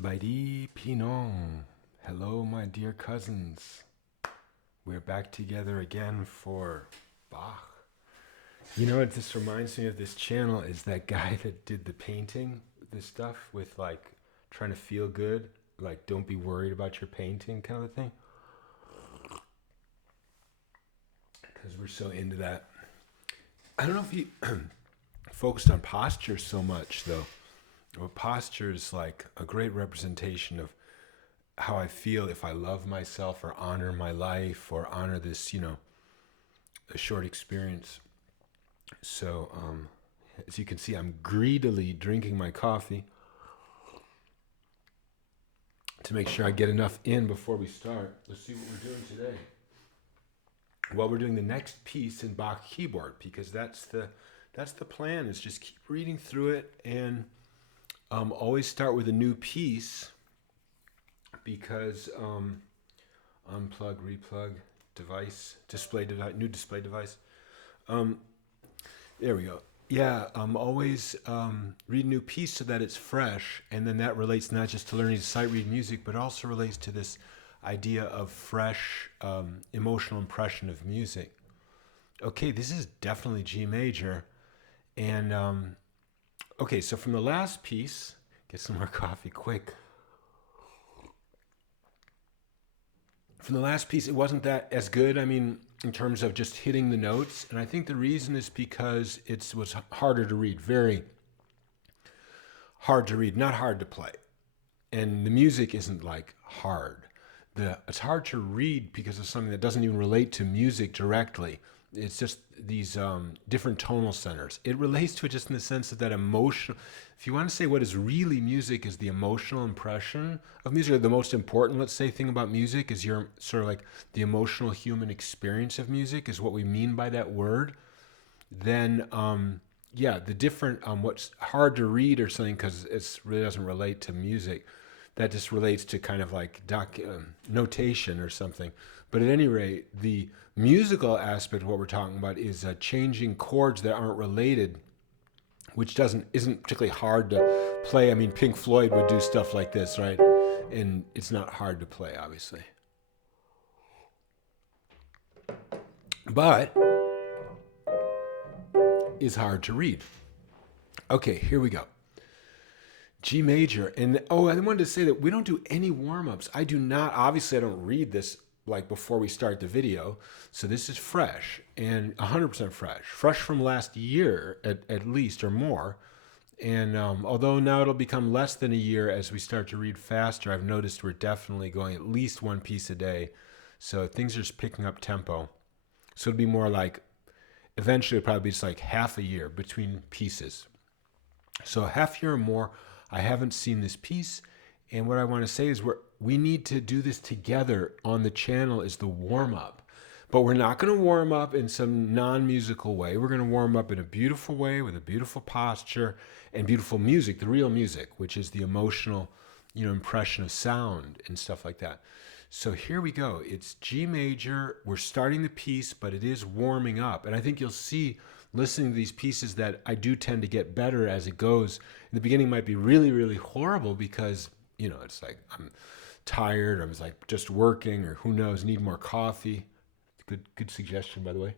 Sabaidi Pinon. Hello, my dear cousins. We're back together again for Bach. You know what this reminds me of, this channel, is that guy that did the painting, this stuff with like trying to feel good, like don't be worried about your painting kind of a thing. Because we're so into that. I don't know if he focused on posture so much though. Well, posture is like a great representation of how I feel if I love myself or honor my life or honor this, a short experience. So, as you can see, I'm greedily drinking my coffee to make sure I get enough in before we start. Let's see what we're doing today. Well, we're doing the next piece in Bach keyboard because that's the plan, is just keep reading through it and always start with a new piece because unplug, replug, device, new display device. There we go. Yeah, always read a new piece so that it's fresh, and then that relates not just to learning to sight read music, but also relates to this idea of fresh emotional impression of music. Okay, this is definitely G major, and okay, so from the last piece, get some more coffee quick. From the last piece, it wasn't that as good, in terms of just hitting the notes. And I think the reason is because it was harder to read, very hard to read, not hard to play. And the music isn't like hard. It's hard to read because of something that doesn't even relate to music directly. It's just these different tonal centers. It relates to it just in the sense of that emotional. If you want to say what is really music is the emotional impression of music, or the most important, let's say, thing about music is your sort of like the emotional human experience of music is what we mean by that word. Then, the different, what's hard to read or something because it really doesn't relate to music. That just relates to kind of like notation or something. But at any rate, the musical aspect of what we're talking about is changing chords that aren't related, which isn't particularly hard to play. Pink Floyd would do stuff like this, right? And it's not hard to play, obviously. But is hard to read. Okay, here we go. G major. And I wanted to say that we don't do any warm-ups. I don't read this like before we start the video. So this is fresh and 100% fresh from last year at least or more. And although now it'll become less than a year as we start to read faster, I've noticed we're definitely going at least one piece a day. So things are just picking up tempo. So it'll be more like, eventually it'll probably be just like half a year between pieces. So a half year or more. I haven't seen this piece, and what I want to say is we need to do this together on the channel is the warm-up. But we're not going to warm up in some non-musical way. We're going to warm up in a beautiful way with a beautiful posture and beautiful music, the real music, which is the emotional, impression of sound and stuff like that. So here we go. It's G major. We're starting the piece, but it is warming up. And I think you'll see, listening to these pieces, that I do tend to get better as it goes. In the beginning might be really, really horrible because, it's like I'm tired, or I'm like just working, or who knows, need more coffee. Good suggestion, by the way.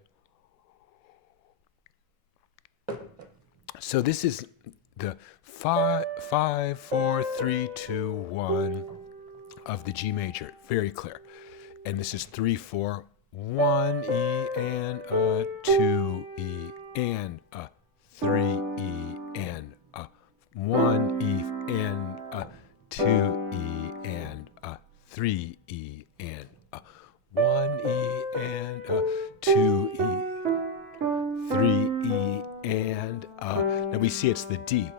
So this is the 5, 4, 3, 2, 1 of the G major. Very clear. And this is 3, 4, 1 E and a 2 E and a 3 E and a 1 E and a 2 E and a 3 E and a 1 E and a 2 E, 3 E and a. Now we see it's the D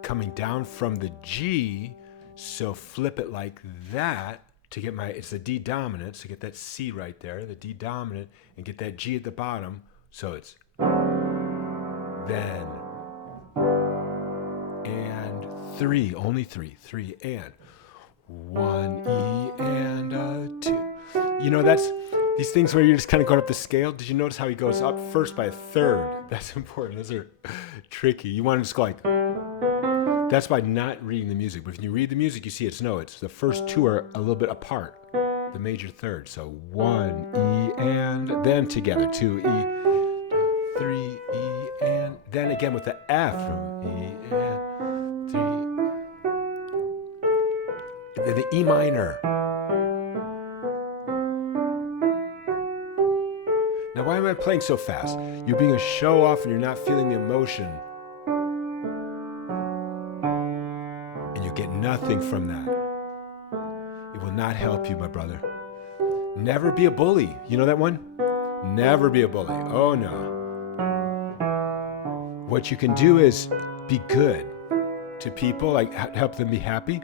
coming down from the G, so flip it like that to get it's the D dominant, so get that C right there, the D dominant, and get that G at the bottom, so it's then and 3, only 3 and 1 E and a 2. That's these things where you're just kind of going up the scale. Did you notice how he goes up first by a third? That's important. Those are tricky. You want to just go like That's by not reading the music. But if you read the music, you see it's the first two are a little bit apart. The major third. So 1 E and then together 2 E, 3 E and then again with the F from E and 3. Then the E minor. Now why am I playing so fast? You're being a show off and you're not feeling the emotion. And you get nothing from that. It will not help you, my brother. Never be a bully. You know that one? Never be a bully. Oh no. What you can do is be good to people, like help them be happy.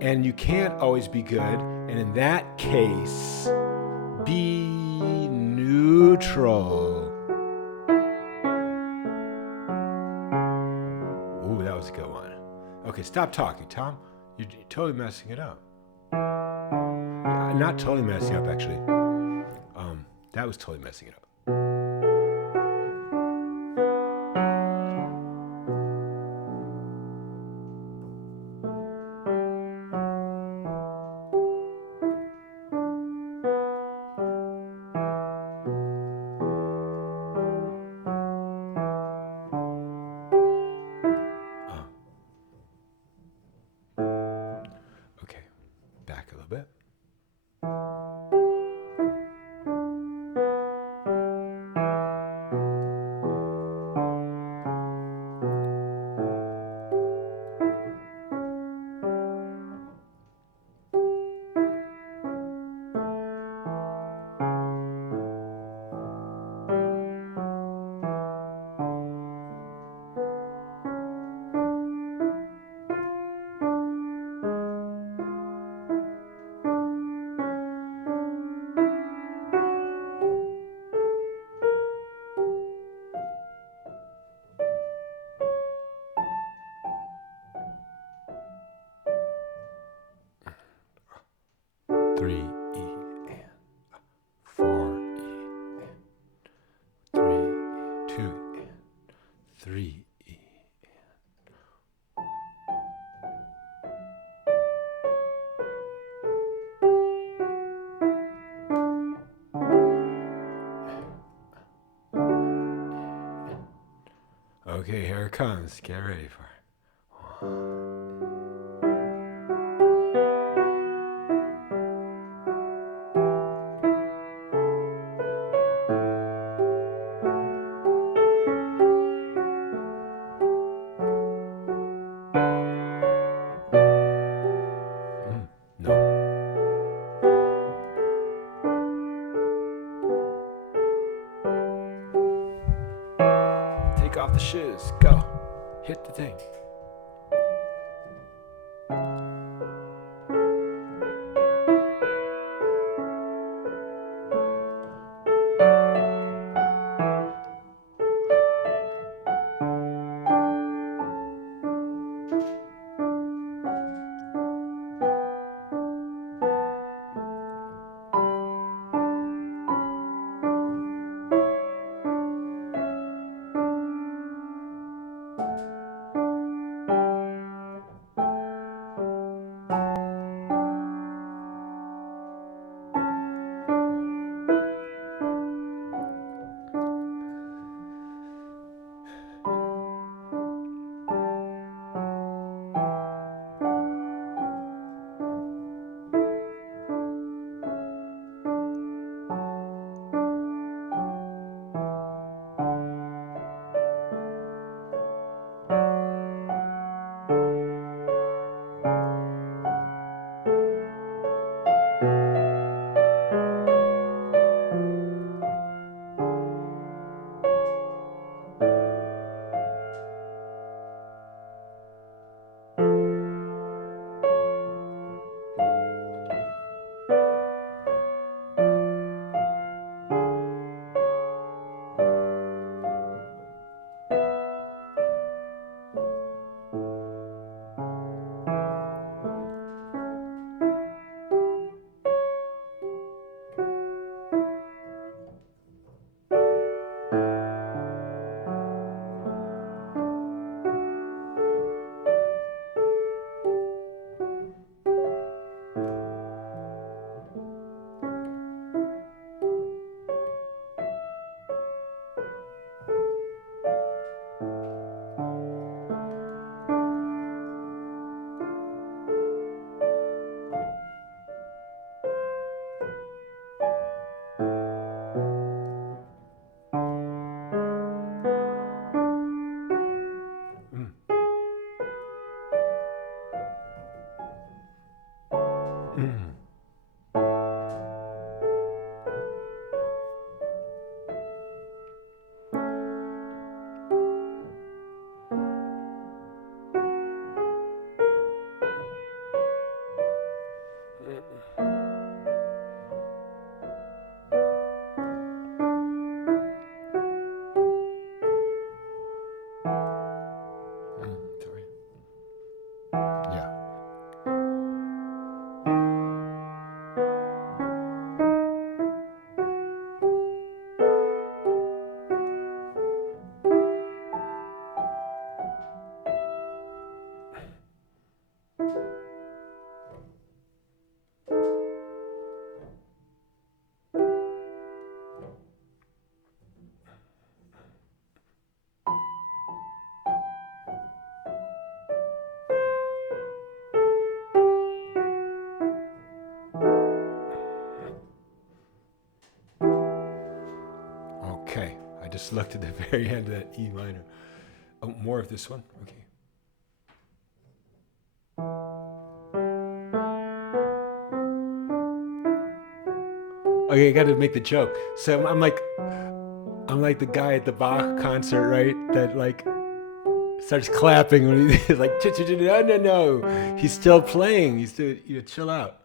And you can't always be good. And in that case, be neutral. Ooh, that was a good one. Okay, stop talking, Tom. You're totally messing it up. Not totally messing up, actually. That was totally messing it up. Okay, back a little bit. Three E and 4 E and 3 2 and 3 E and. Okay, here it comes. Get ready for it. 1. No. Take off the shoes. Go. Hit the thing. Sorry. Yeah. Okay. I just looked at the very end of that E minor. Oh, more of this one? Okay. Okay, I got to make the joke. So I'm like the guy at the Bach concert, right? That like starts clapping when he's like, no, no, no. He's still playing. He's still, chill out.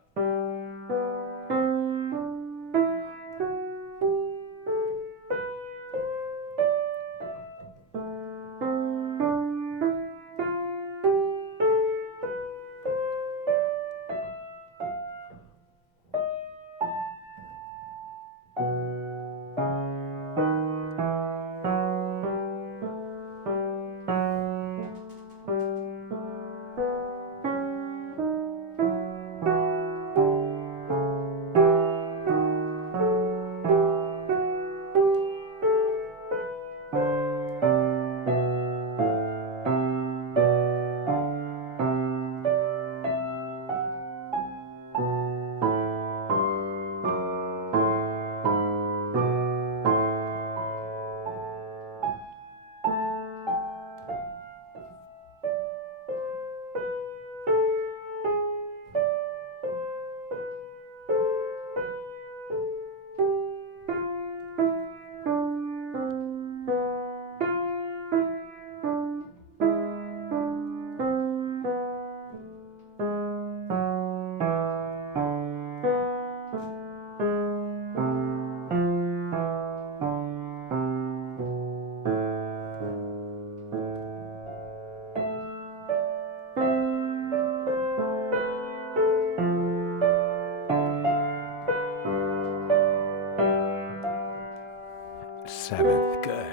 Seventh, good.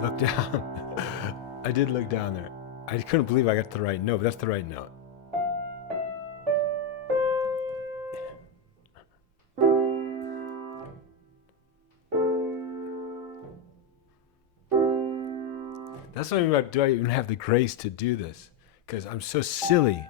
Look down. I did look down there. I couldn't believe I got the right note, but that's the right note. That's not even about, do I even have the grace to do this? Because I'm so silly.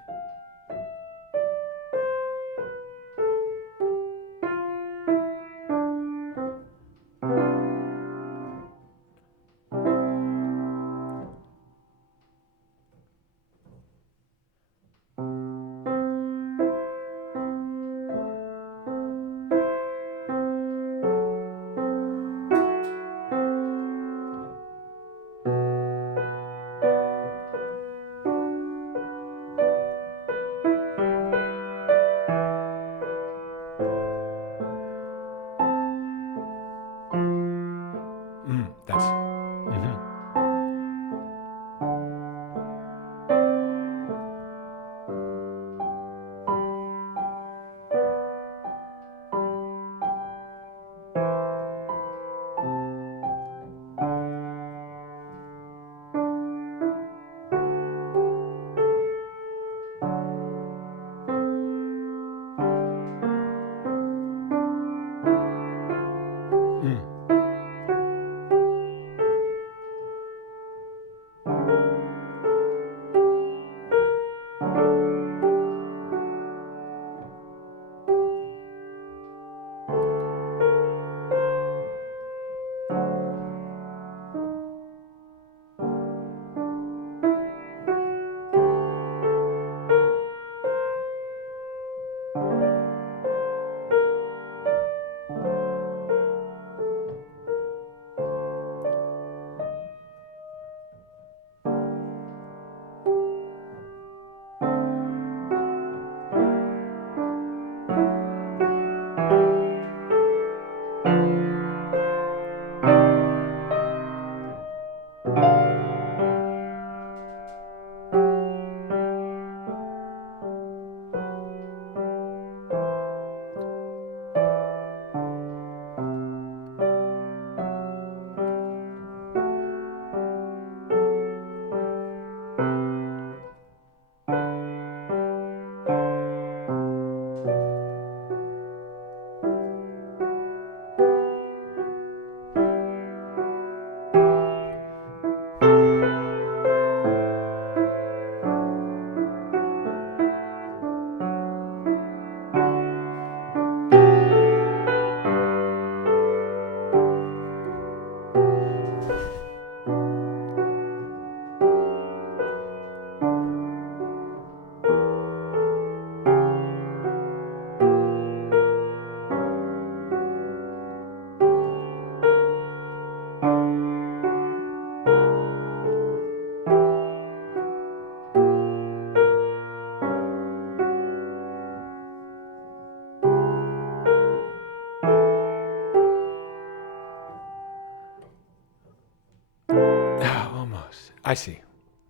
I see.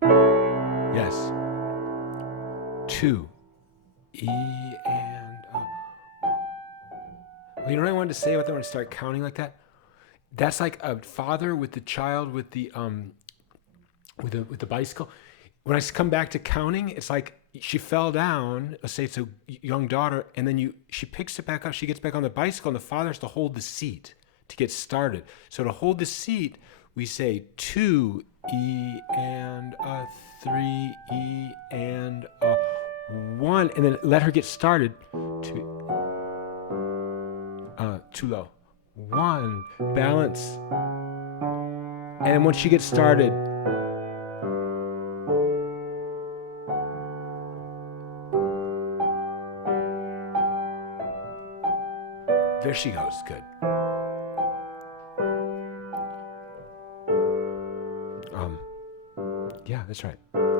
Yes. 2 E and well, you know what I wanted to say about that when I start counting like that? That's like a father with the child with the bicycle. When I come back to counting, it's like she fell down. Let's say it's a young daughter, and then she picks it back up. She gets back on the bicycle, and the father has to hold the seat to get started. So to hold the seat, we say 2 E and a 3 E and a 1, and then let her get started. Too low. 1, balance, and once she gets started, there she goes. Good. Yeah, that's right. Mm-hmm.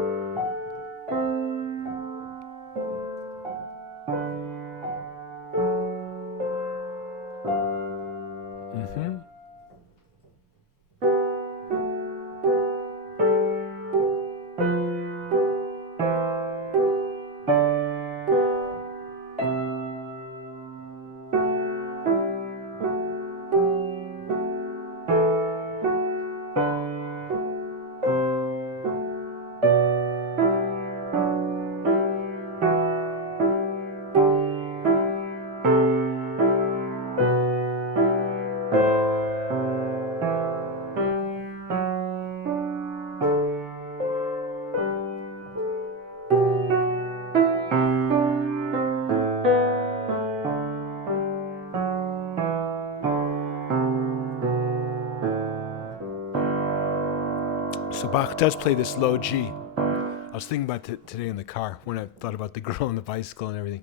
So Bach does play this low G. I was thinking about today in the car when I thought about the girl on the bicycle and everything.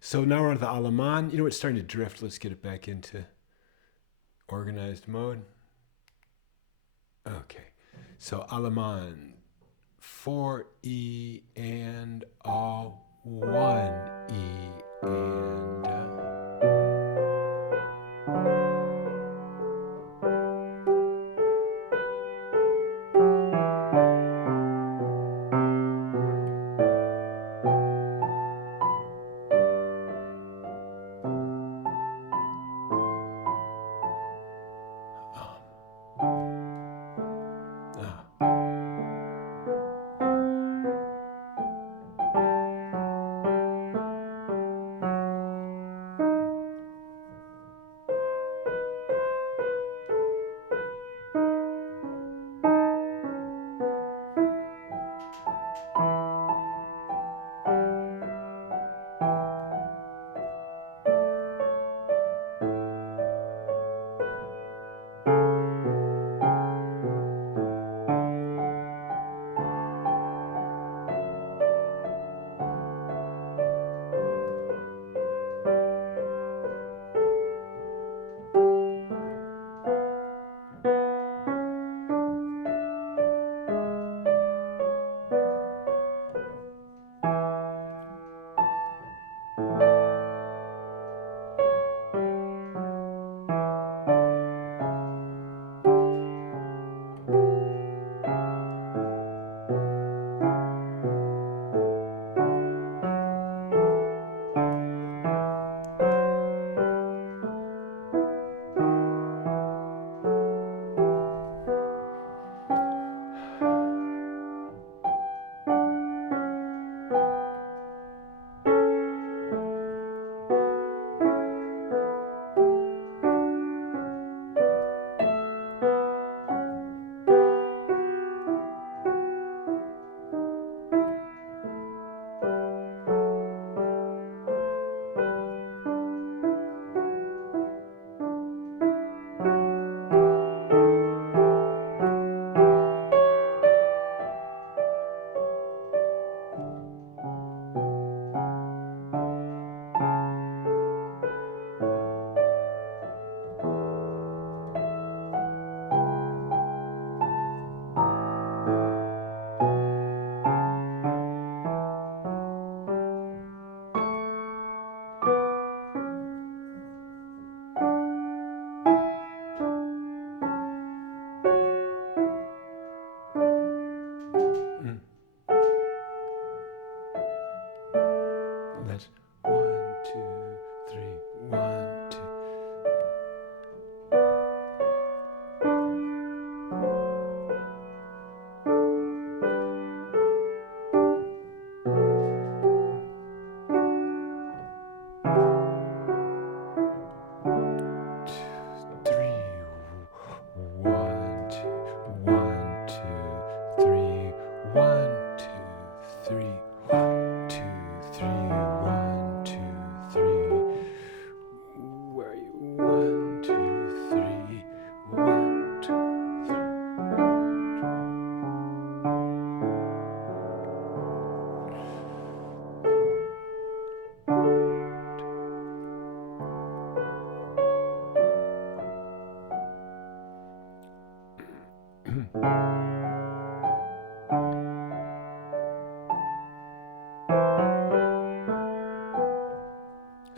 So now we're on the Aleman. You know, it's starting to drift. Let's get it back into organized mode. Okay. So Aleman, 4 E and a 1 E and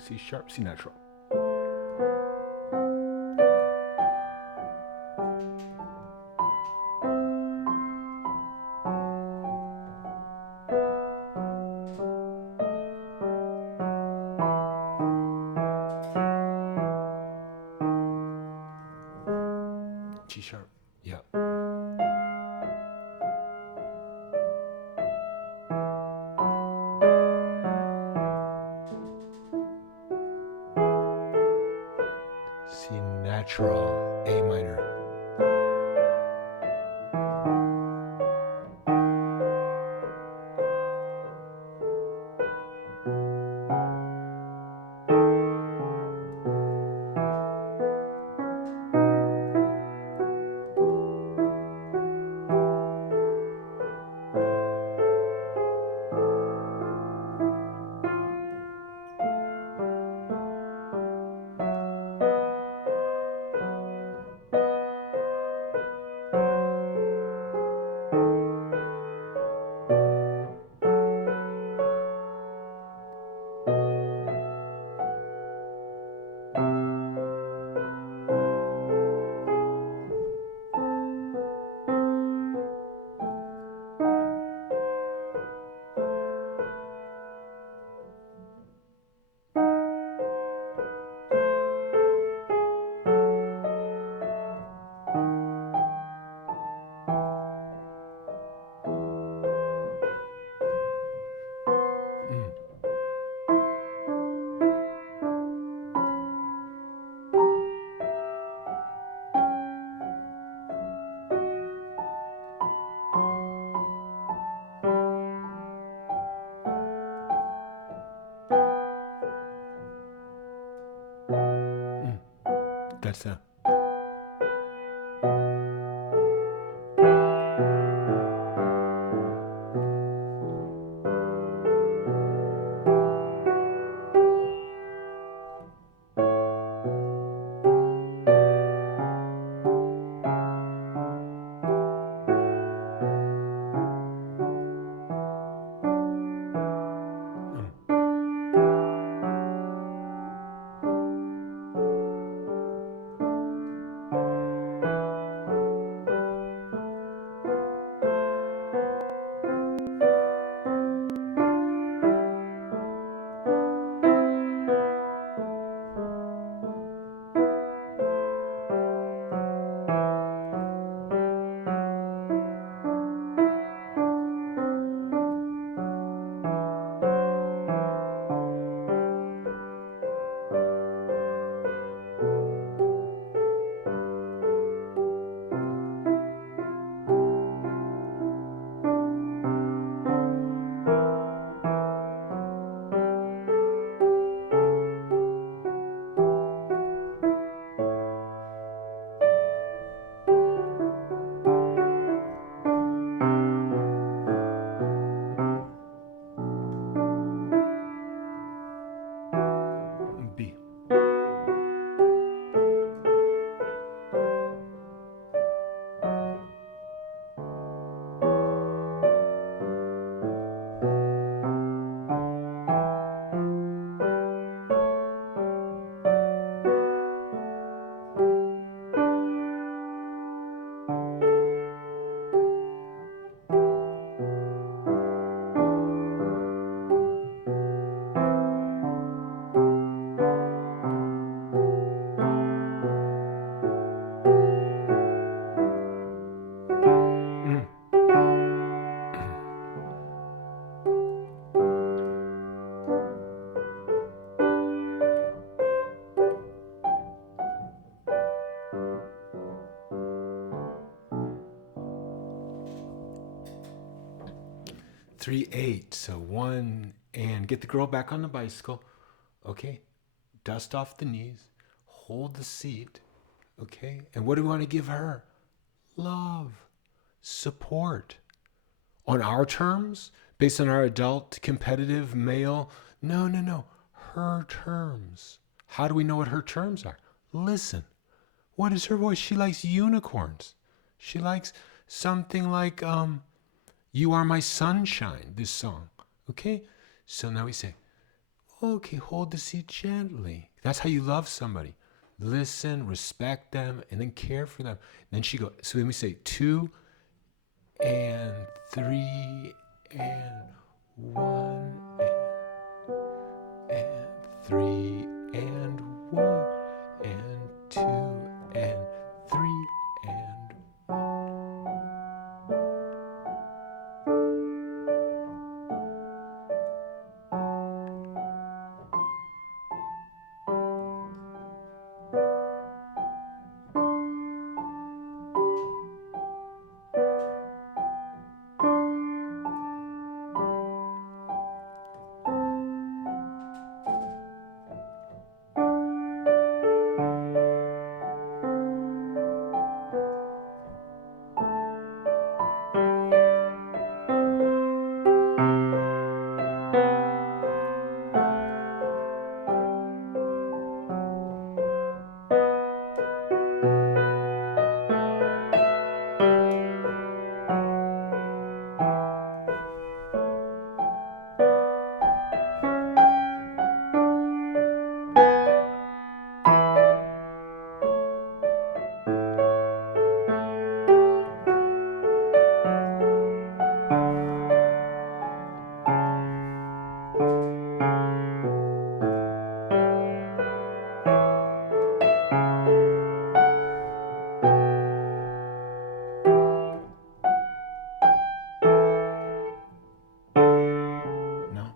C sharp, C natural. G sharp. Yeah. C natural, A minor. That's a. B. 3-8. So 1 and get the girl back on the bicycle. Okay. Dust off the knees. Hold the seat. Okay. And what do we want to give her? Love. Support. On our terms? Based on our adult, competitive, male? No. Her terms. How do we know what her terms are? Listen. What is her voice? She likes unicorns. She likes something like You Are My Sunshine, this song. Okay? So now we say, Okay, hold the C gently. That's how you love somebody. Listen, respect them, and then care for them. And then she goes, so then we say 2 and 3 and 1 and 3 and 1 and 2 and 3 and no.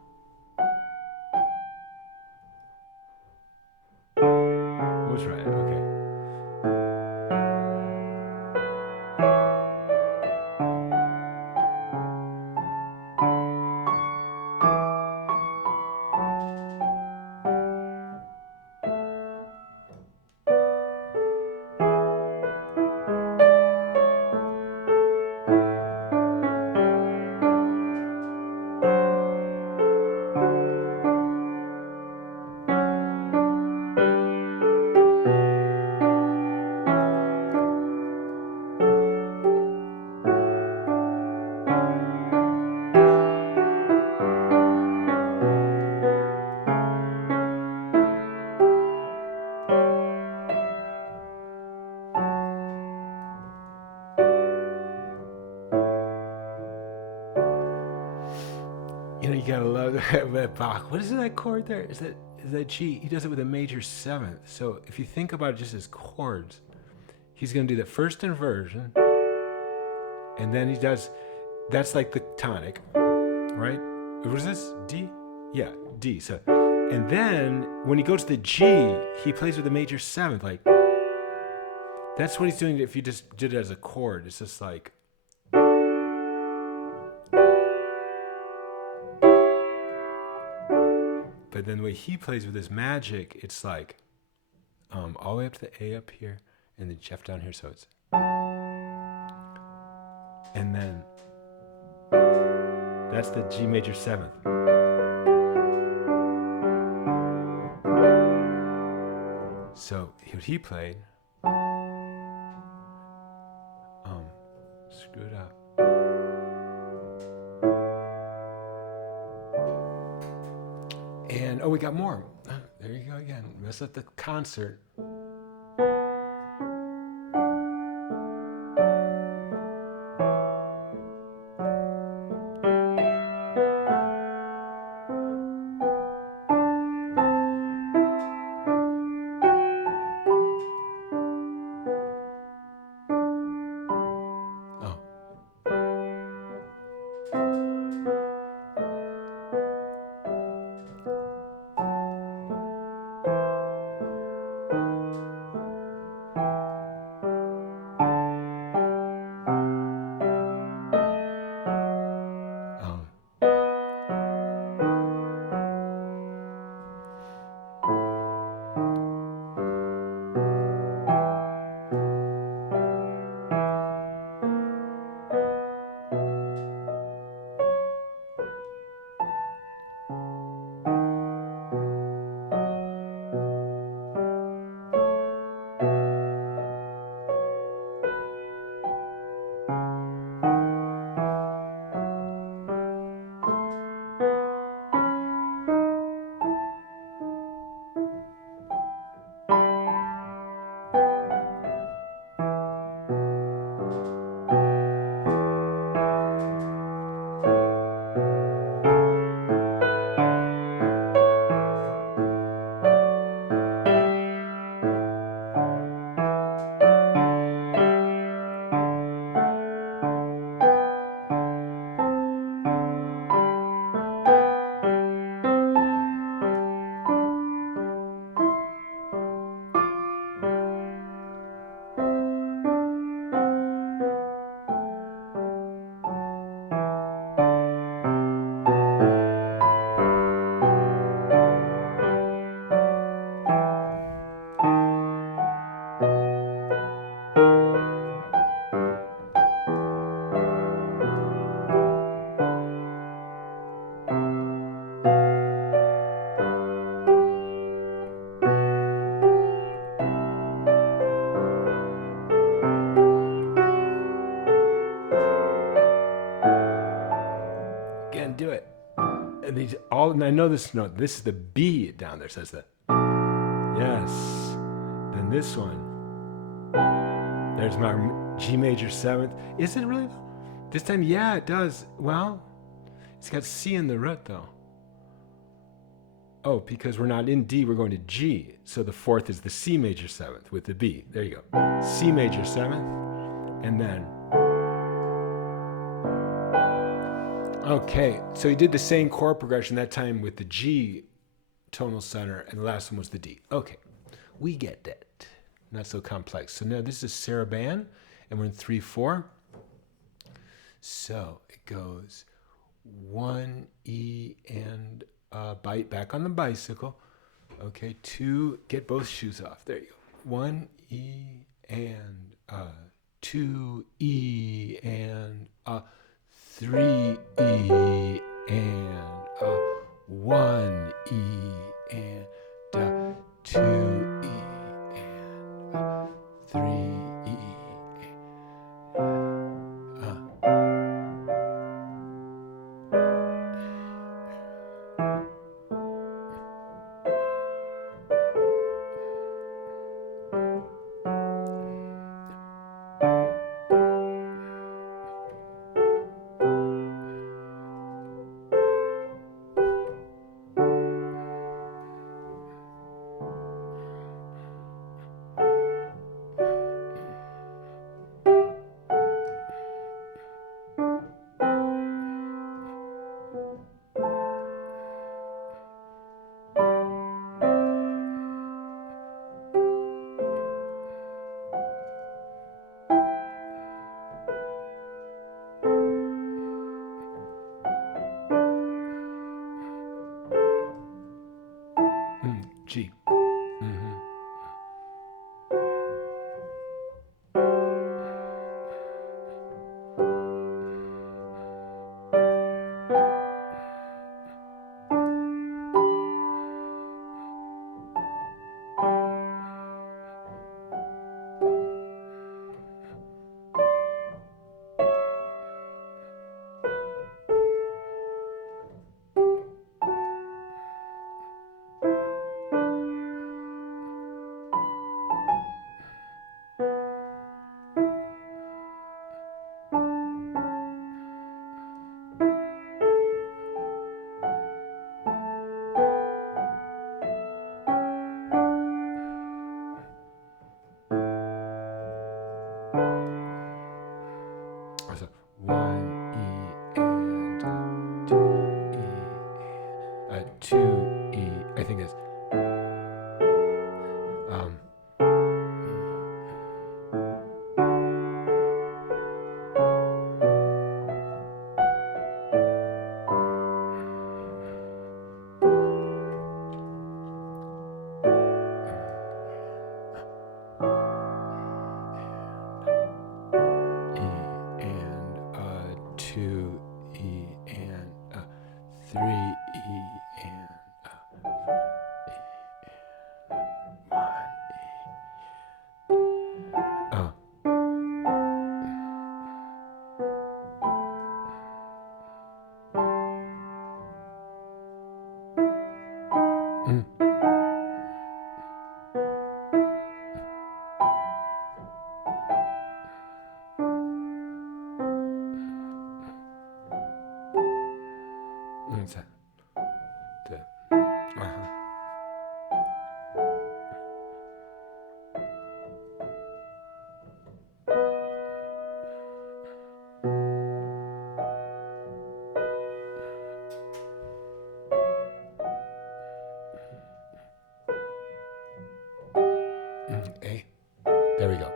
What was right? Okay. You know, you gotta love that Bach. What is that chord there? Is that G? He does it with a major seventh. So if you think about it just as chords, he's gonna do the first inversion, and then he does. That's like the tonic, right? What is this? D? Yeah, D. So, and then when he goes to the G, he plays with a major seventh. Like that's what he's doing. If you just did it as a chord, it's just like. But then the way he plays with his magic, it's like all the way up to the A up here and the F down here. So it's. And then that's the G major seventh. So what he played, screwed up. And we got more. There you go again. Mess up the concert. Oh. And I know this note. This is the B down there. Says that. Yes. Then this one. There's my G major 7th. Is it really? This time, yeah, it does. Well, it's got C in the root though. Oh, because we're not in D, we're going to G. So the 4th is the C major 7th with the B. There you go. C major 7th. And then. Okay, so he did the same chord progression that time with the G tonal center, and the last one was the D. Okay, we get that. Not so complex. So now this is Saraban, and we're in 3/4. So it goes 1 E and bite back on the bicycle. Okay, 2, get both shoes off. There you go. 1 E and 2 E and 3 E and 1 E and 2 E and 3 E. G. Mm-hmm. So 1 E and 2 E, 2 E. I think it's um. Two E and 3 E and 1 E. What's that? A. There we go.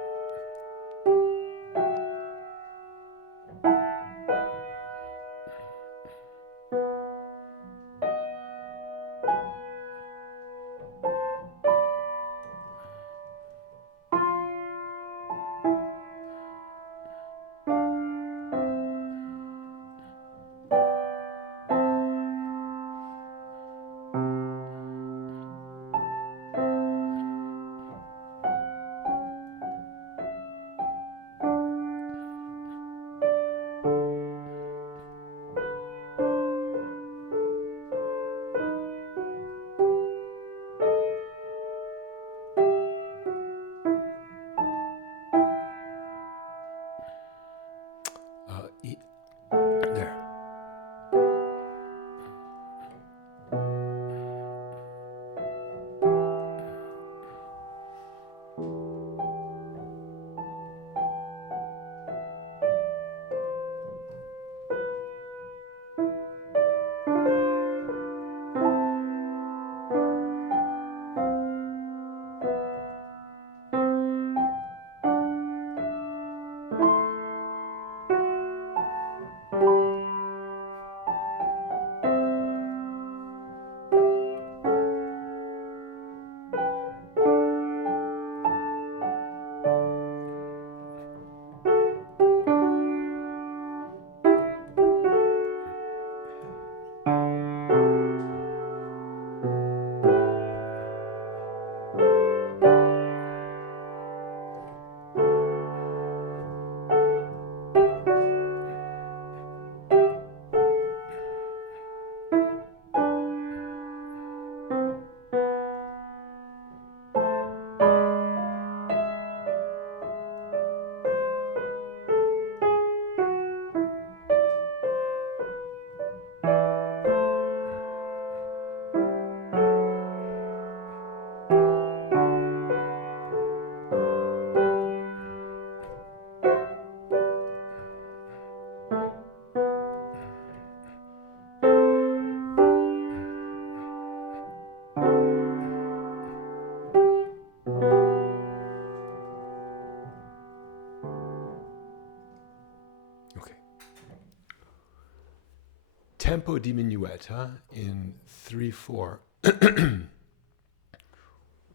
tempo diminueta in 3/4.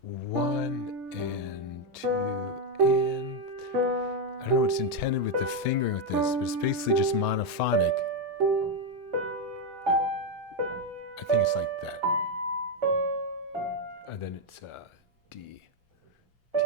1 and 2 and I don't know what's intended with the fingering with this, but it's basically just monophonic. I think it's like that. And then it's D, D.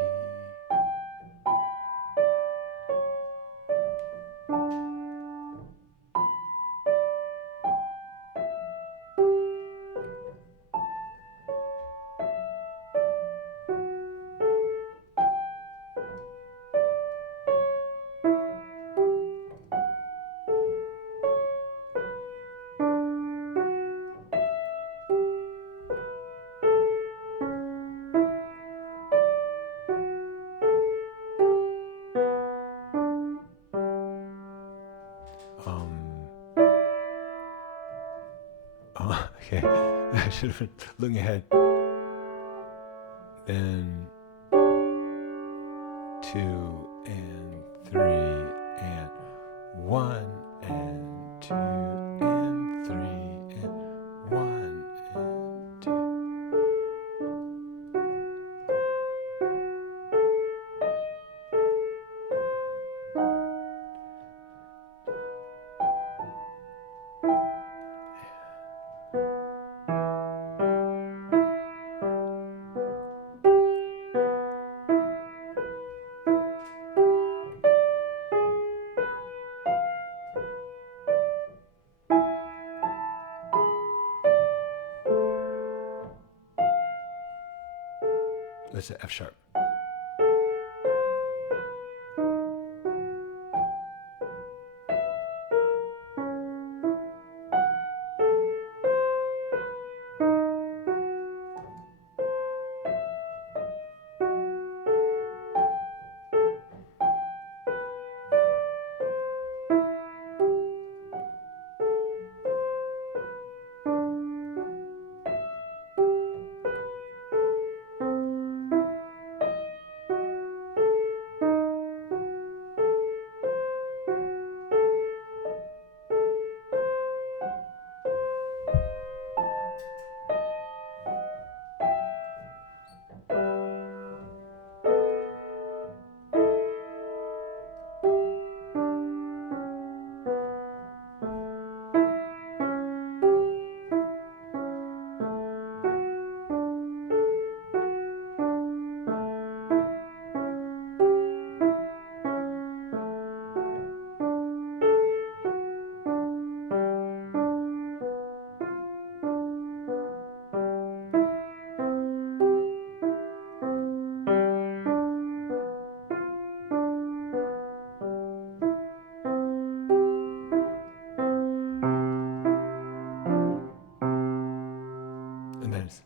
Okay, I should have been looking ahead. Then 2 and 3 and 1 and 2 and 3 and 1 and 2. That's an F sharp. And then it's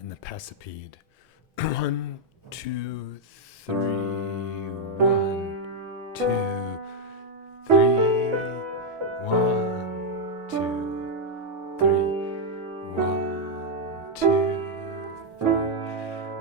and the passipede. 1, 2, 3, 1, 2, 3, 1, 2, 3, 1, 2, 3, 1.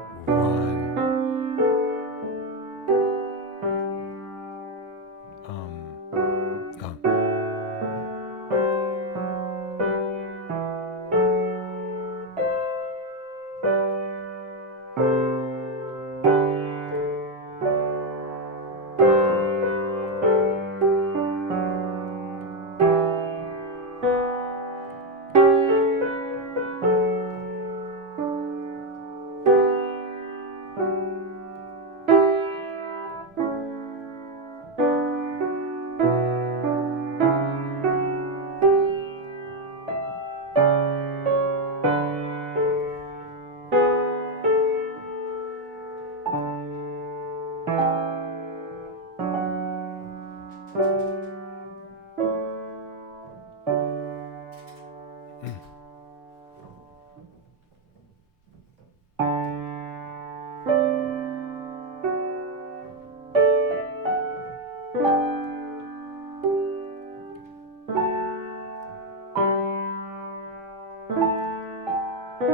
Was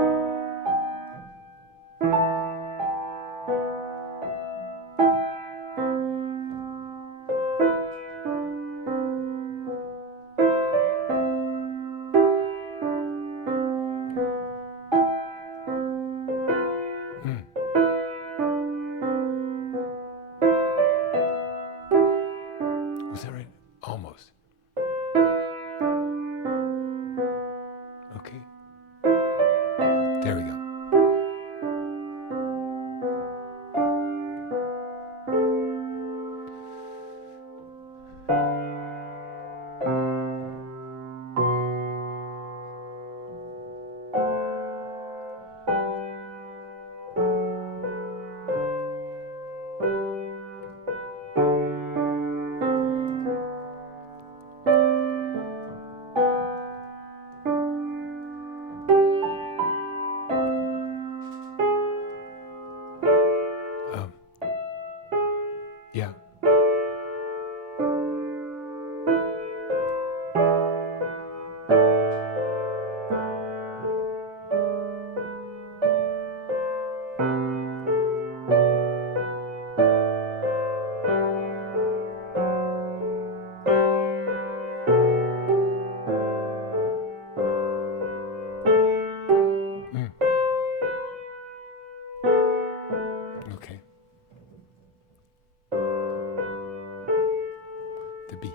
that right? Almost. Okay. There we go. Yeah. Okay. The B.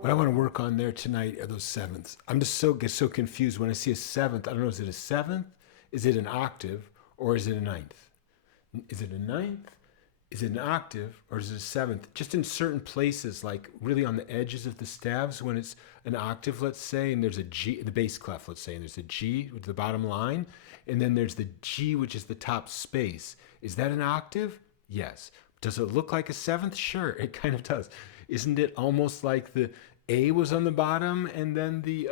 What I want to work on there tonight are those sevenths. I'm just get so confused when I see a seventh. I don't know, is it a seventh? Is it an octave? Or is it a ninth? Is it a ninth? Is it an octave? Or is it a seventh? Just in certain places, like really on the edges of the staves, when it's an octave, let's say, and there's a G, the bass clef, let's say, and there's a G with the bottom line, and then there's the G, which is the top space. Is that an octave? Yes. Does it look like a seventh? Sure, it kind of does. Isn't it almost like the A was on the bottom and then the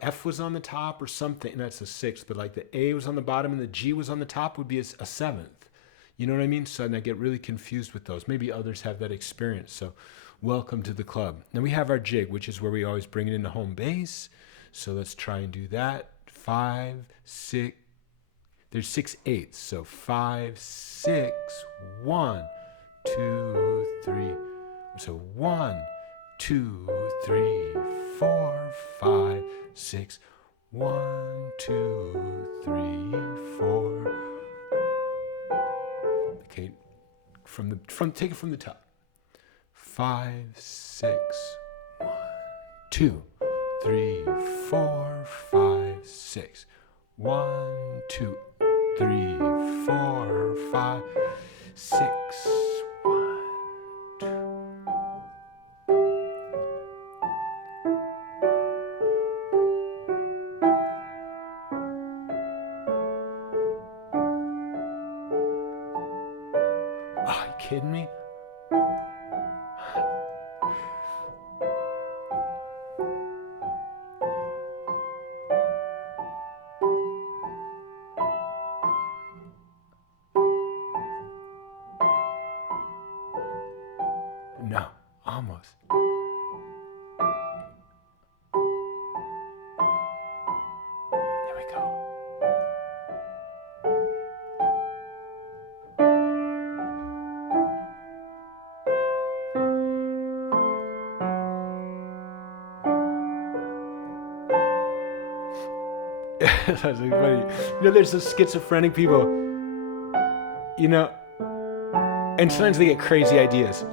F was on the top or something? And that's a sixth, but like the A was on the bottom and the G was on the top would be a seventh. You know what I mean? So I get really confused with those. Maybe others have that experience. So welcome to the club. Now we have our jig, which is where we always bring it into home base. So let's try and do that. 5, 6. There's 6 eighths. So 5, 6, 1, 2, 3. So 1, 2, 3, 4, 5, 6. 1, 2, 3, 4. Okay, take it from the top. 5, 6, 1, 2, 3, 4, 5, 6. 1, 2, 3, 4, 5, 6. 1, 2. Are you kidding me? No, almost. There we go. That's like funny. There's those schizophrenic people, you know, and sometimes they get crazy ideas.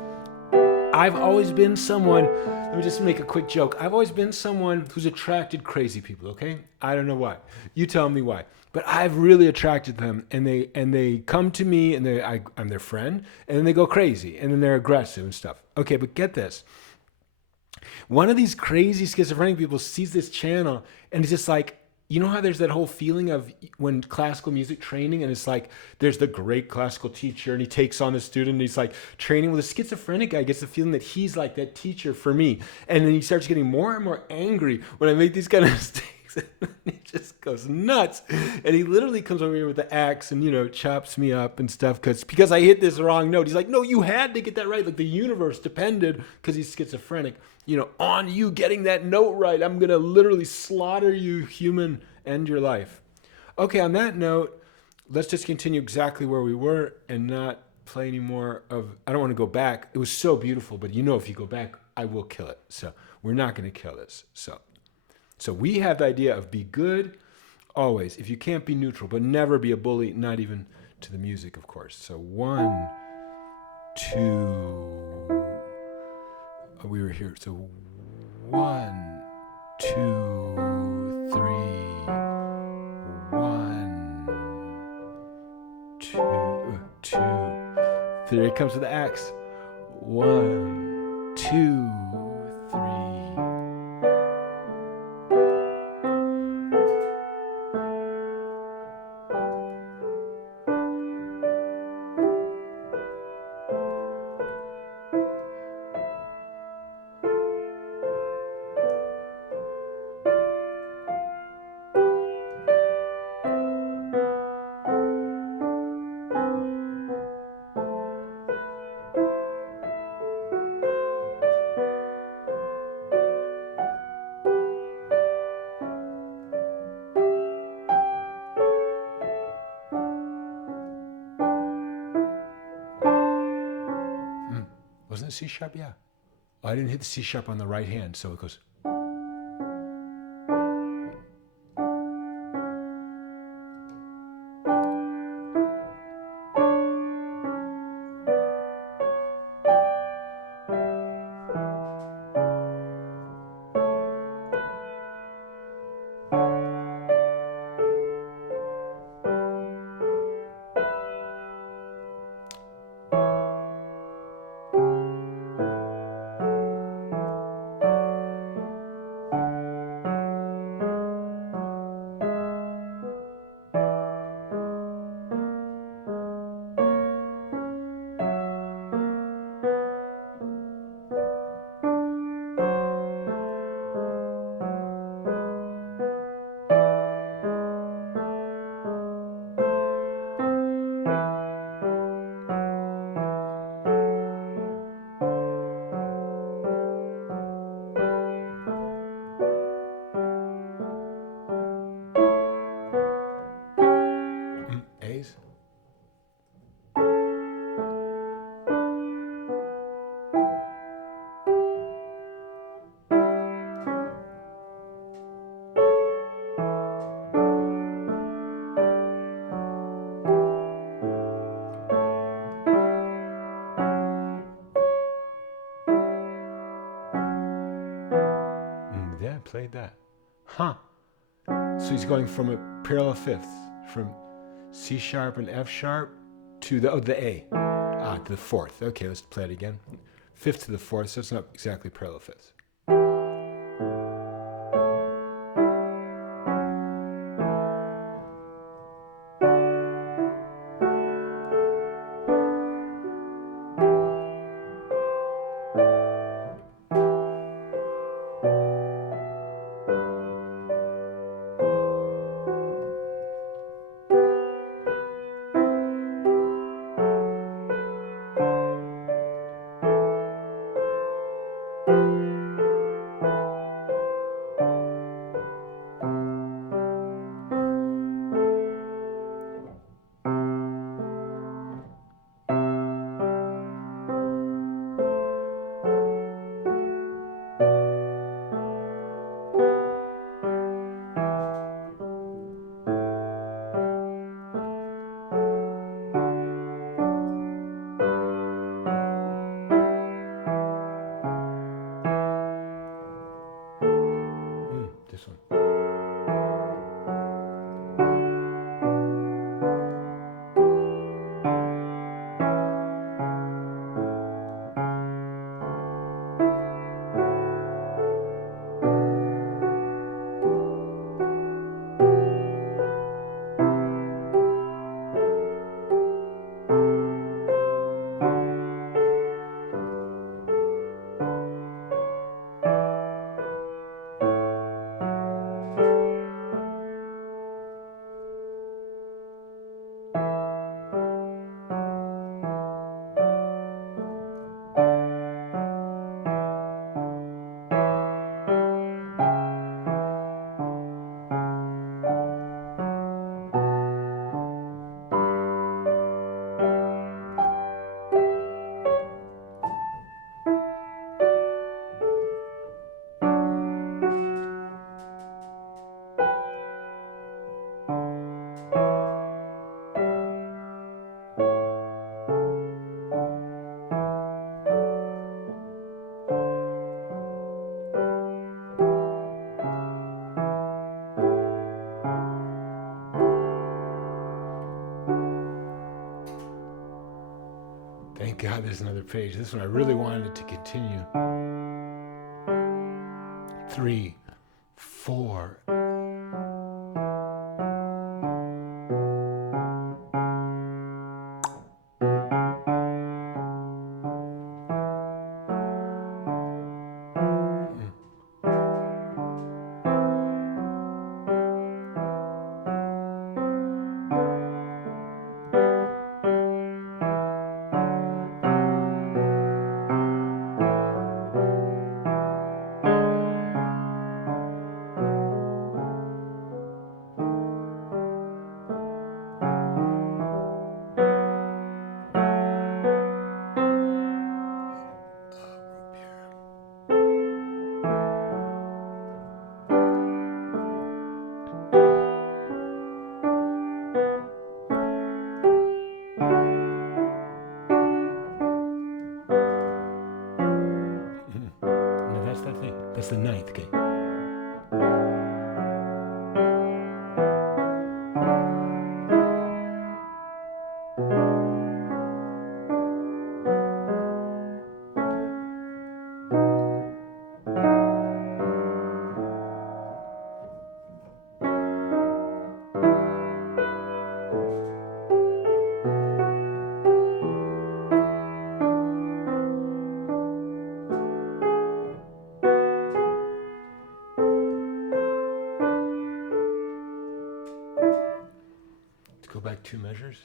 I've always been someone, let me just make a quick joke. I've always been someone who's attracted crazy people, okay? I don't know why. You tell me why. But I've really attracted them, and they come to me, and I'm their friend, and then they go crazy, and then they're aggressive and stuff. Okay, but get this. One of these crazy schizophrenic people sees this channel, and it's just like, you know how there's that whole feeling of when classical music training, and it's like there's the great classical teacher and he takes on the student and he's like training. Well, the schizophrenic guy gets the feeling that he's like that teacher for me. And then he starts getting more and more angry when I make these kind of mistakes. And he just goes nuts. And he literally comes over here with the axe and, chops me up and stuff because I hit this wrong note. He's like, no, you had to get that right. Like the universe depended, because he's schizophrenic, on you getting that note right. I'm going to literally slaughter you, human, end your life. Okay, on that note, let's just continue exactly where we were and not play any more of, I don't want to go back. It was so beautiful, but if you go back, I will kill it. So we're not going to kill this. So we have the idea of be good always. If you can't be neutral, but never be a bully, not even to the music, of course. So 1, 2, we were here. So 1, 2, 3, 1, 2, 2. There it comes with the axe. 1, 2, 3. Wasn't it C sharp? Yeah. Oh, I didn't hit the C sharp on the right hand, so it goes. A's. Yeah, I played that. Huh. So he's going from a parallel fifth, from C sharp and F sharp to the A, to the fourth. Okay, let's play it again. Fifth to the fourth, so it's not exactly parallel fifths. Thank God there's another page. This one I really wanted it to continue. 3, 4. No, that's that thing. That's the ninth. Okay. Let's go back 2 measures.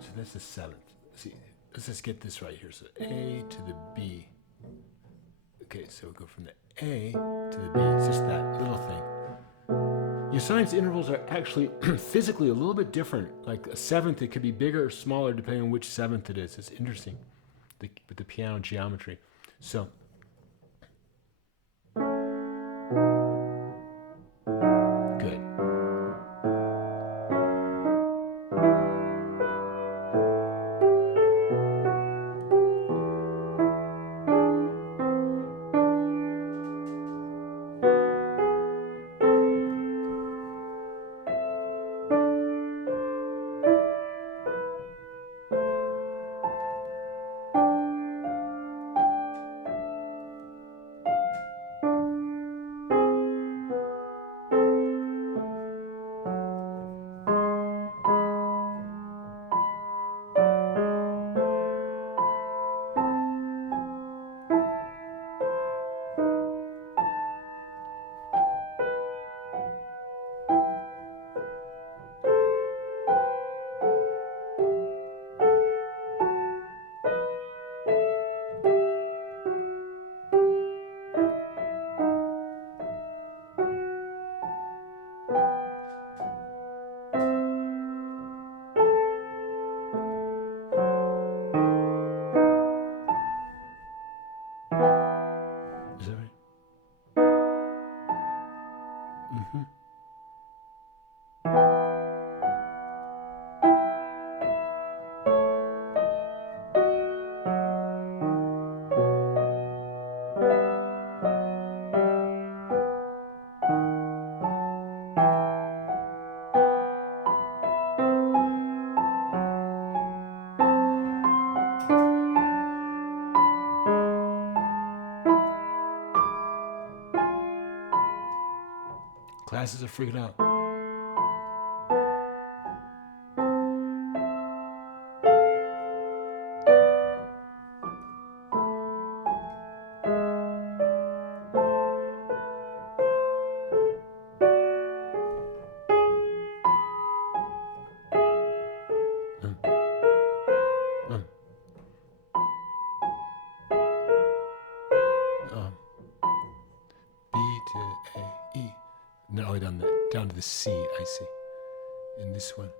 So that's the 7th. See, let's just get this right here. So A to the B. Okay, so we'll go from the A to the B. It's just that little thing. Your science intervals are actually physically a little bit different. Like a 7th, it could be bigger or smaller depending on which 7th it is. It's interesting with the piano geometry. So good. Is that right? Mm-hmm. Classes are freaking out. B to A, E. No, down to the C, I see. In this one.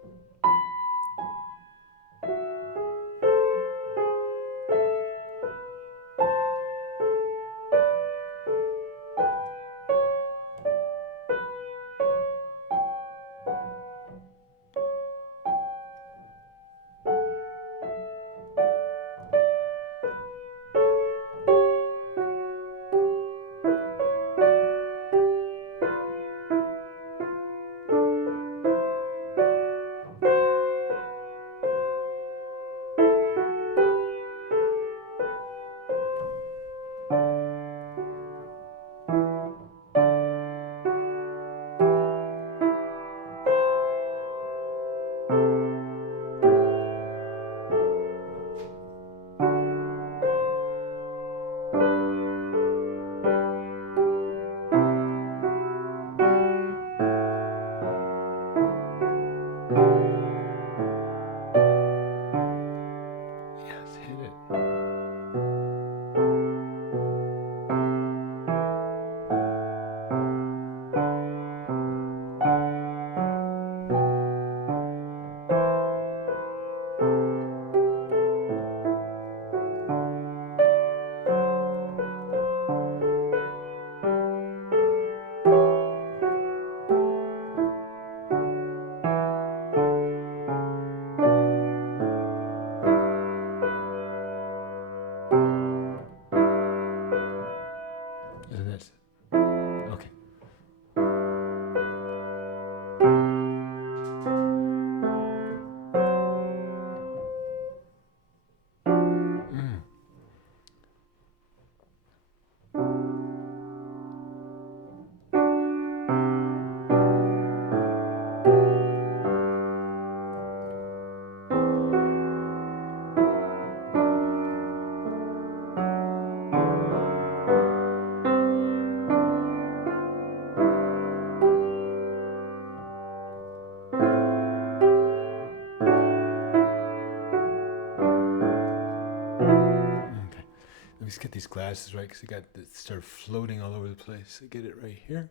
Let's get these glasses right because I got it started floating all over the place. I get it right here.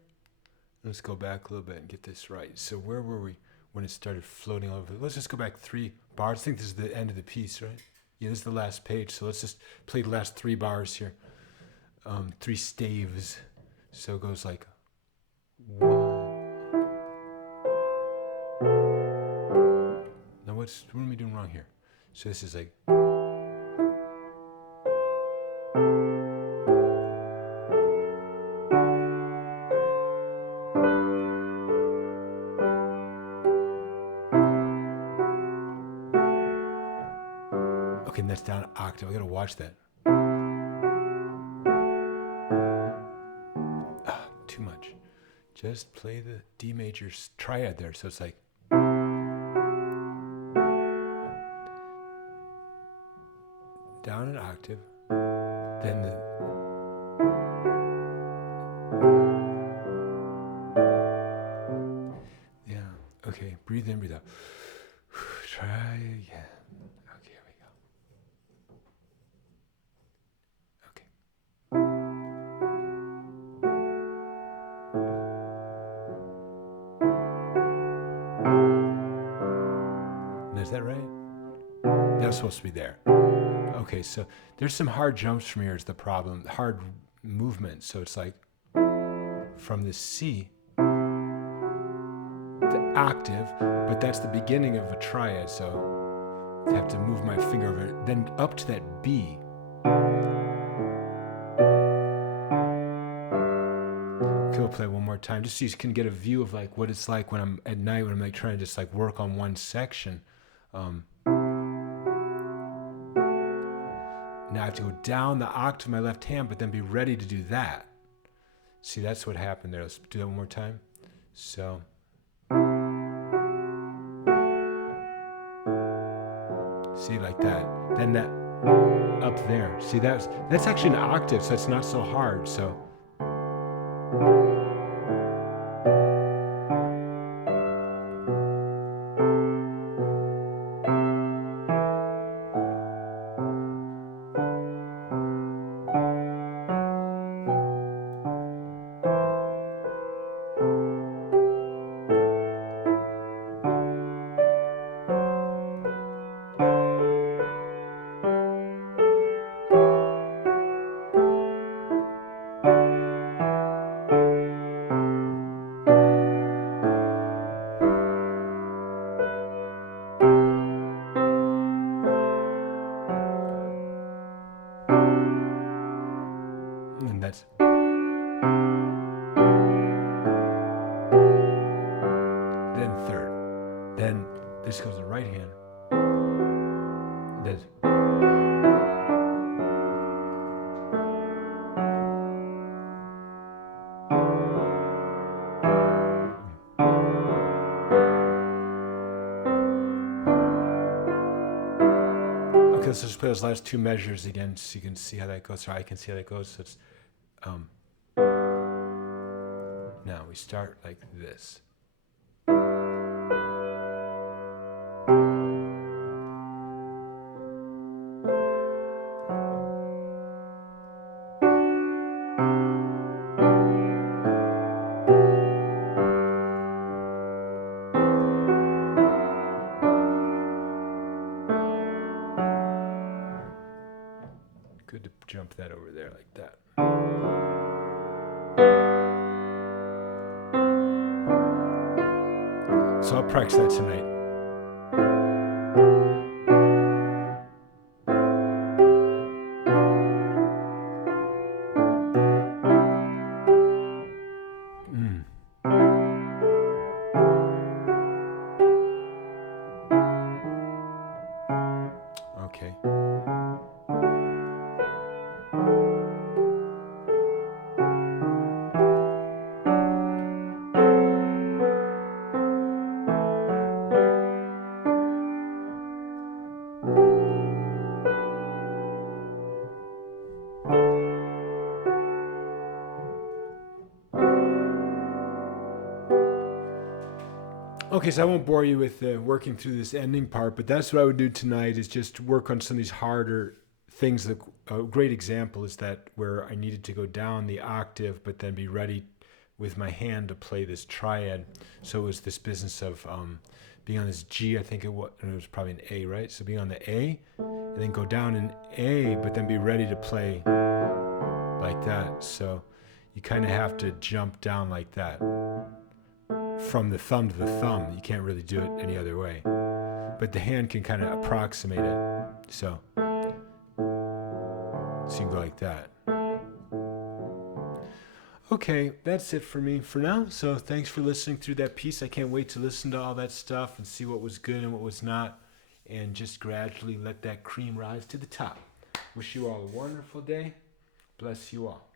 Let's go back a little bit and get this right. So where were we when it started floating all over? Let's just go back 3 bars. I think this is the end of the piece, right? Yeah, this is the last page. So let's just play the last 3 bars here. 3 staves. So it goes like 1. Now what am I doing wrong here? So this is like. Okay, and that's down an octave. I gotta watch that. Too much. Just play the D major triad there. So it's like. Down an octave. Then the. Yeah, okay. Breathe in, breathe out. Try again. Okay, here we go. Is that right? That was supposed to be there. Okay, so there's some hard jumps from here is the problem. Hard movement. So it's like from the C to octave, but that's the beginning of a triad. So I have to move my finger over it. Then up to that B. Okay, we'll play one more time, just so you can get a view of like what it's like when I'm at night when I'm like trying to just like work on one section. Now I have to go down the octave of my left hand, but then be ready to do that. See, that's what happened there. Let's do that one more time. So. See, like that. Then that up there. See, that's actually an octave, so it's not so hard. So. And that's. Then third. Then this goes to the right hand. That's. Okay, let's just play those last 2 measures again so you can see how that goes, or I can see how that goes. So it's, now we start like this. Good to jump that over there like that. So I'll practice that tonight. Okay. Okay, so I won't bore you with working through this ending part, but that's what I would do tonight is just work on some of these harder things that a great example is that where I needed to go down the octave, but then be ready with my hand to play this triad. So it was this business of being on this G, I think it was probably an A, right? So being on the A, and then go down in A, but then be ready to play like that. So you kind of have to jump down like that from the thumb to the thumb. You can't really do it any other way. But the hand can kind of approximate it. So you can go like that. Okay, that's it for me for now. So thanks for listening through that piece. I can't wait to listen to all that stuff and see what was good and what was not, and just gradually let that cream rise to the top. Wish you all a wonderful day. Bless you all.